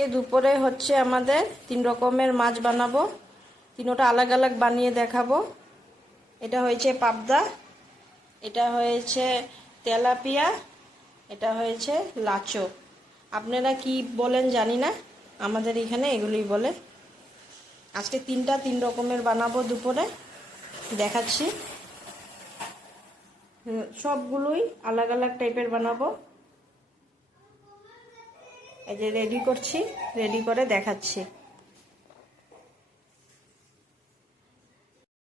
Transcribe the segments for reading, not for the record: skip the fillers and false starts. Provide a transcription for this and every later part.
আজকে দুপুরে হচ্ছে আমাদের 3 রকমের মাছ বানাবো। তিনোটা আলাদা আলাদা বানিয়ে দেখাবো। এটা হয়েছে পাবদা, এটা হয়েছে তেলাপিয়া, এটা হয়েছে লাচো। আপনারা কি বলেন জানি না, আমাদের এখানে এগুলোই বলে। আজকে 3 রকমের বানাবো দুপুরে, দেখাচ্ছি। সবগুলোই আলাদা আলাদা টাইপের বানাবো। এই যে রেডি করছি, রেডি করে দেখাচ্ছি।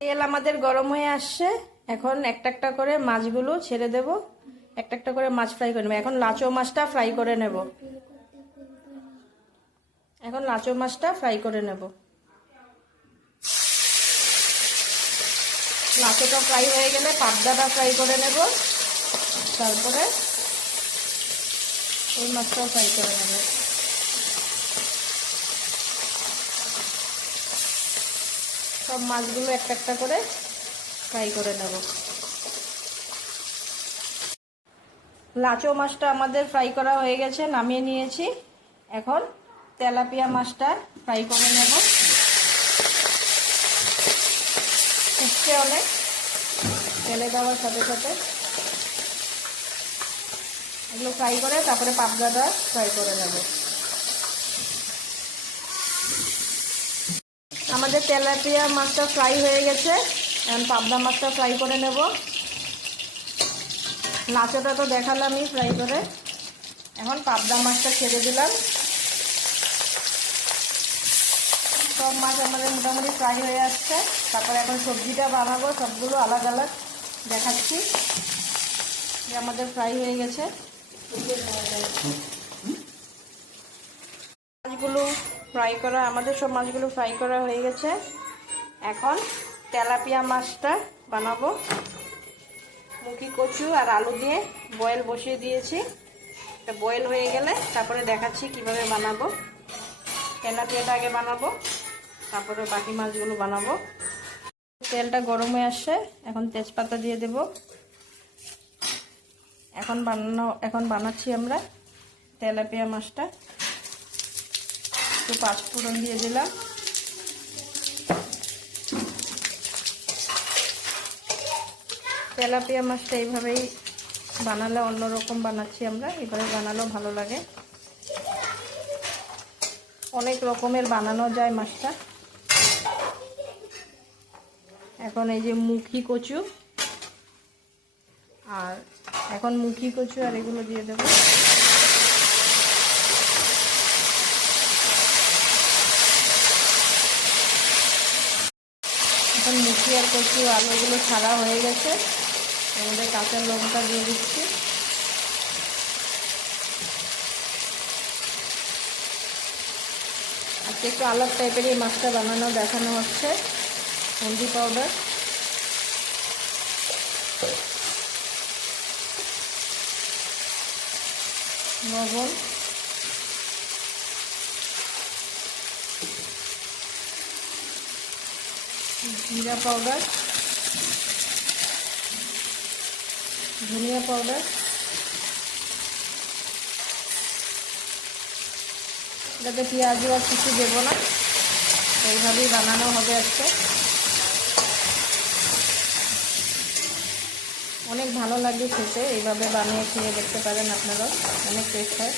তেল আমাদের গরম হয়ে আসছে, এখন একটা একটা করে মাছগুলো ছেড়ে দেব। একটা একটা করে মাছ ফ্রাই করে নেব। এখন লাচো মাছটা ফ্রাই করে নেব। লাচোটা ফ্রাই হয়ে গেলে পাবদাটা ফ্রাই করে নেব, তারপরে ওই মাছটাও ফ্রাই করে নেব। সব মাছগুলো একটা একটা করে ফ্রাই করে নেব। লাচো মাছটা আমাদের ফ্রাই করা হয়ে গেছে, নামিয়ে নিয়েছি। এখন তেলাপিয়া মাছটা ফ্রাই করে নেব। ফুটছে অনেক, তেলে দেওয়ার সাথে সাথে এগুলো ফ্রাই করে তারপরে পাবদাটা ফ্রাই করে নেব। আমাদের তেলাপিয়া মাছটা ফ্রাই হয়ে গেছে, এখন পাবদা মাছটা ফ্রাই করে নেব। লাচোটা তো দেখালামই ফ্রাই করে, এখন পাবদা মাছটা ছেড়ে দিলাম। সব মাছ আমাদের মোটামুটি ফ্রাই হয়ে আসছে। তারপরে এখন সবজিটা বানাবো, সবগুলো আলাদা আলাদা দেখাচ্ছি যে আমাদের ফ্রাই হয়ে গেছে। মাছগুলো ফ্রাই করা, আমাদের সব মাছগুলো ফ্রাই করা হয়ে গেছে। এখন তেলাপিয়া মাছটা বানাবো। মুখি কচু আর আলু দিয়ে বয়েল বসিয়ে দিয়েছি। এটা বয়েল হয়ে গেলে তারপরে দেখাচ্ছি কিভাবে বানাবো। তেলাপিয়াটা আগে বানাবো, তারপরে বাকি মাছগুলো বানাবো। তেলটা গরম হয়ে আসছে, এখন তেজপাতা দিয়ে দেব। এখন বানাচ্ছি আমরা তেলাপিয়া মাছটা। একটু পাঁচফোড়ন দিয়ে দিলাম। তেলাপিয়া মাছটা এইভাবেই বানালে অন্যরকম বানাচ্ছি আমরা, এইভাবে বানালেও ভালো লাগে। অনেক রকমের বানানো যায় মাছটা। এখন এই যে মুখি কচু আর এগুলো দিয়ে দেব। এখন মুখি আর কচু আলুগুলো ছাড়া হয়ে গেছে, আমাদের কাঁচা লঙ্কা দিয়ে দিচ্ছি। আজকে একটু আলাদা টাইপের এই মাছটা বানানো দেখানো হচ্ছে। হলদি পাউডার, লবণ, জিরা পাউডার, ধনিয়া পাউডার। এটাতে পেঁয়াজ আর কিছু দেবো না, এইভাবেই বানানো হবে আজকে। অনেক ভালো লাগে খেতে, এইভাবে বানিয়ে খেয়ে দেখতে পারেন আপনারাও, অনেক টেস্ট হয়।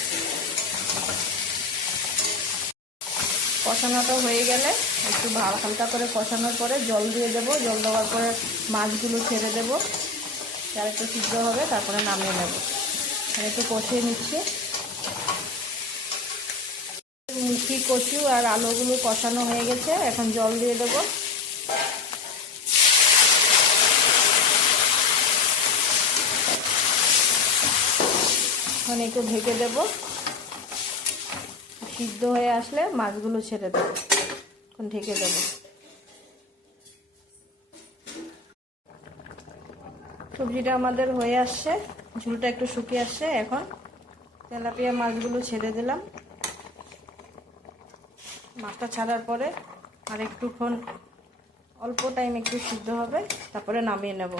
কষানোটা হয়ে গেলে একটু হালকা করে কষানোর পরে জল দিয়ে দেবো। জল দেওয়ার পরে মাছগুলো ছেড়ে দেবো, আর একটু সিদ্ধ হবে, তারপরে নামিয়ে নেব। একটু কষিয়ে নিচ্ছি। মুখি কচু আর আলুগুলো কষানো হয়ে গেছে, এখন জল দিয়ে দেবো। এখন একটু ঢেকে দেব, সিদ্ধ হয়ে আসলে মাছগুলো ছেড়ে দেবো। এখন ঢেকে দেব। সবজিটা আমাদের হয়ে আসছে, ঝোলটা একটু শুকিয়ে আসছে। এখন তেলাপিয়া মাছগুলো ছেড়ে দিলাম। মাছটা ছাড়ার পরে আর একটুক্ষণ অল্প টাইম একটু সিদ্ধ হবে, তারপরে নামিয়ে নেব।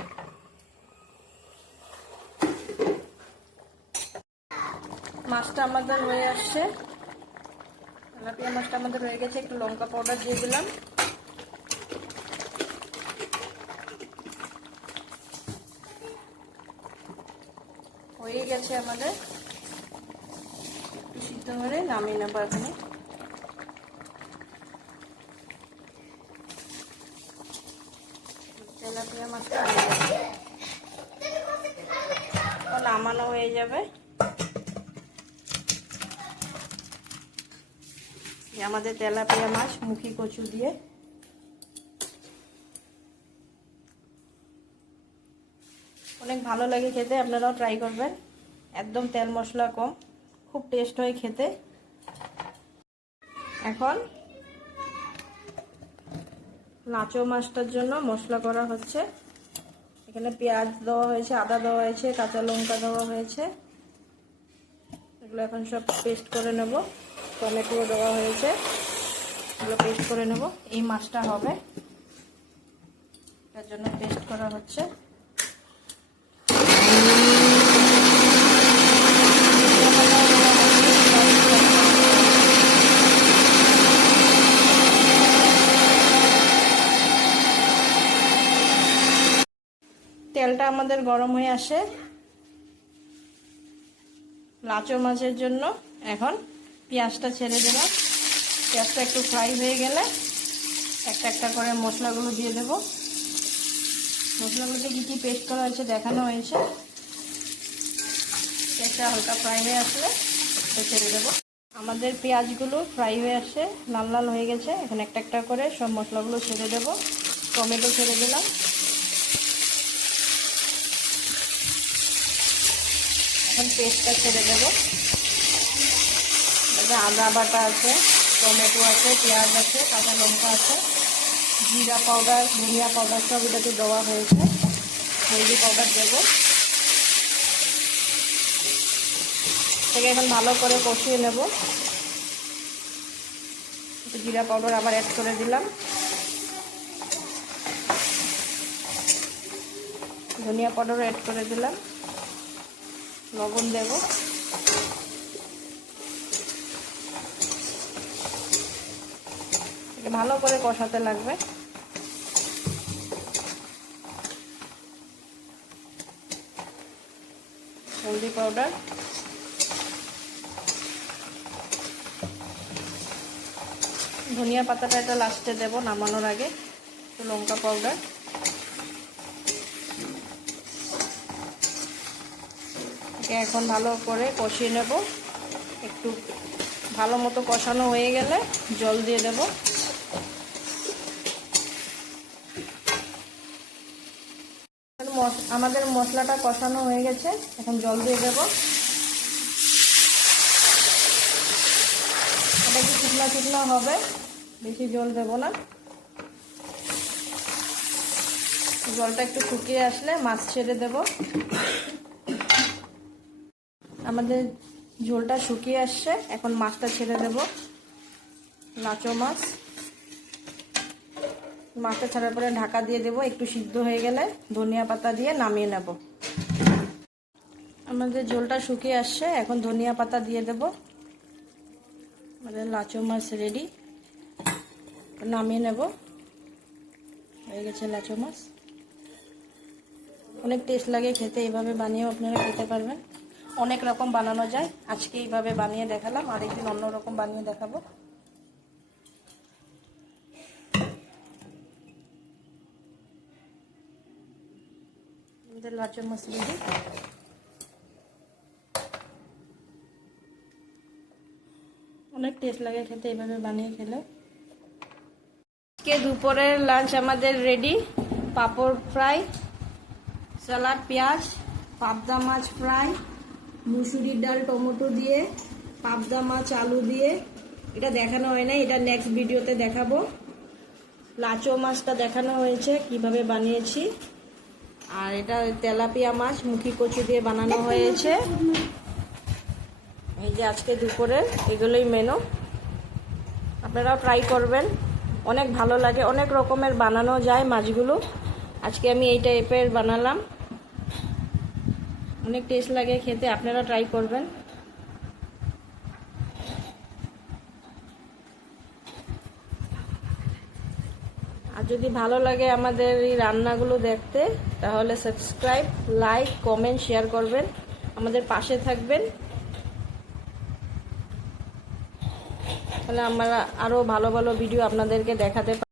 মাছটা আমাদের হয়ে আসছে, তেলাপিয়া মাছটা আমাদের হয়ে গেছে, একটু লঙ্কা পাউডার দিয়ে দিলাম। হয়ে গেছে আমাদের, একটু সিদ্ধ করে নামিয়ে নেবো এখানে। তেলাপিয়া মাছটা নামানো হয়ে যাবে। আমাদের তেলাপিয়া মাছ মুখি কচু দিয়ে অনেক ভালো লাগে খেতে, আপনারাও ট্রাই করবেন। একদম তেল মশলা কম, খুব টেস্ট হয় খেতে। এখন নাচো মাছটার জন্য মশলা করা হচ্ছে। এখানে পেঁয়াজ দেওয়া হয়েছে, আদা দেওয়া হয়েছে, কাঁচা লঙ্কা দেওয়া হয়েছে। এগুলো এখন সব পেস্ট করে নেব। টমেটো দেওয়া হয়েছে, এগুলো পেস্ট করে নেব। এই মাছটা হবে, তার জন্য পেস্ট করা হচ্ছে। তেলটা আমাদের গরম হয়ে আসে লাচো মাছের জন্য। এখন পেঁয়াজটা ছেড়ে দিলাম। পেঁয়াজটা একটু ফ্রাই হয়ে গেলে একটা একটা করে মশলাগুলো দিয়ে দেব। মশলাগুলোতে কী কী পেস্ট করা হয়েছে দেখানো হয়েছে। পেঁয়াজটা হালকা ফ্রাই হয়ে আসলে ছেড়ে দেবো। আমাদের পেঁয়াজগুলো ফ্রাই হয়ে আসে, লাল লাল হয়ে গেছে। এখন একটা একটা করে সব মশলাগুলো ছেড়ে দেব। টমেটো ছেড়ে দিলাম। এখন পেস্টটা ছেড়ে দেবো। আদা বাটা আছে, টমেটো আছে, পেঁয়াজ আছে, কাঁচা লঙ্কা আছে, জিরা পাউডার, ধনিয়া পাউডার সব এটাতে দেওয়া হয়েছে। হলদি পাউডার দেবো। থেকে এখন ভালো করে কষিয়ে নেব। জিরা পাউডার আবার অ্যাড করে দিলাম। ধনিয়া পাউডার অ্যাড করে দিলাম। লবণ দেব। ভালো করে কষাতে লাগবে। হলদি পাউডার, ধনিয়া পাতাটা এটা লাস্টে দেব নামানোর আগে। লঙ্কা পাউডার, এখন ভালো করে কষিয়ে নেব। একটু ভালো মতো কষানো হয়ে গেলে জল দিয়ে দেব। আমাদের মশলাটা কষানো হয়ে গেছে, এখন জল দিয়ে দেব। এটা একটু শুকনো শুকনো হবে, বেশি জল দেব না। জলটা একটু শুকিয়ে আসলে মাছ ছেড়ে দেব। আমাদের ঝোলটা শুকিয়ে আসছে, এখন মাছটা ছেড়ে দেব। লাচো মাছ, মাছটা ছাড়ার পরে ঢাকা দিয়ে দেব। একটু সিদ্ধ হয়ে গেলে ধনিয়া পাতা দিয়ে নামিয়ে নেব। আমাদের ঝোলটা শুকিয়ে আসছে, এখন ধনিয়া পাতা দিয়ে দেব। আমাদের লাচো মাছ রেডি, নামিয়ে নেব। হয়ে গেছে লাচো মাছ। অনেক টেস্ট লাগে খেতে, এইভাবে বানিয়েও আপনারা খেতে পারবেন। অনেক রকম বানানো যায়, আজকে এইভাবে বানিয়ে দেখালাম, আরেকদিন অন্য রকম বানিয়ে দেখাবো। আমাদের লাচো মাছ রেডি। অনেক টেস্ট লাগে খেতে, এইভাবে বানিয়ে খেলে। আজকে দুপুরের লাঞ্চ আমাদের রেডি। পাঁপড় ফ্রাই, স্যালাড, পেঁয়াজ, পাবদা মাছ ফ্রাই, মুসুরির ডাল টমেটো দিয়ে, পাবদা মাছ আলু দিয়ে। এটা দেখানো হয় না, এটা নেক্সট ভিডিওতে দেখাবো। লাচো মাছটা দেখানো হয়েছে কিভাবে বানিয়েছি। আর এটা তেলাপিয়া মাছ মুখি কচু দিয়ে বানানো হয়েছে। এই যে আজকে দুপুরে এগুলোই মেনু। আপনারাও ট্রাই করবেন, অনেক ভালো লাগে। অনেক রকমের বানানো যায় মাছগুলো, আজকে আমি এই টাইপের বানালাম। অনেক টেস্ট লাগে খেতে, আপনারা ট্রাই করবেন। আর যদি ভালো লাগে আমাদের এই রান্নাগুলো দেখতে, তাহলে সাবস্ক্রাইব, লাইক, কমেন্ট, শেয়ার করবেন, আমাদের পাশে থাকবেন। তাহলে আমরা আরও ভালো ভালো ভিডিও আপনাদেরকে দেখাতে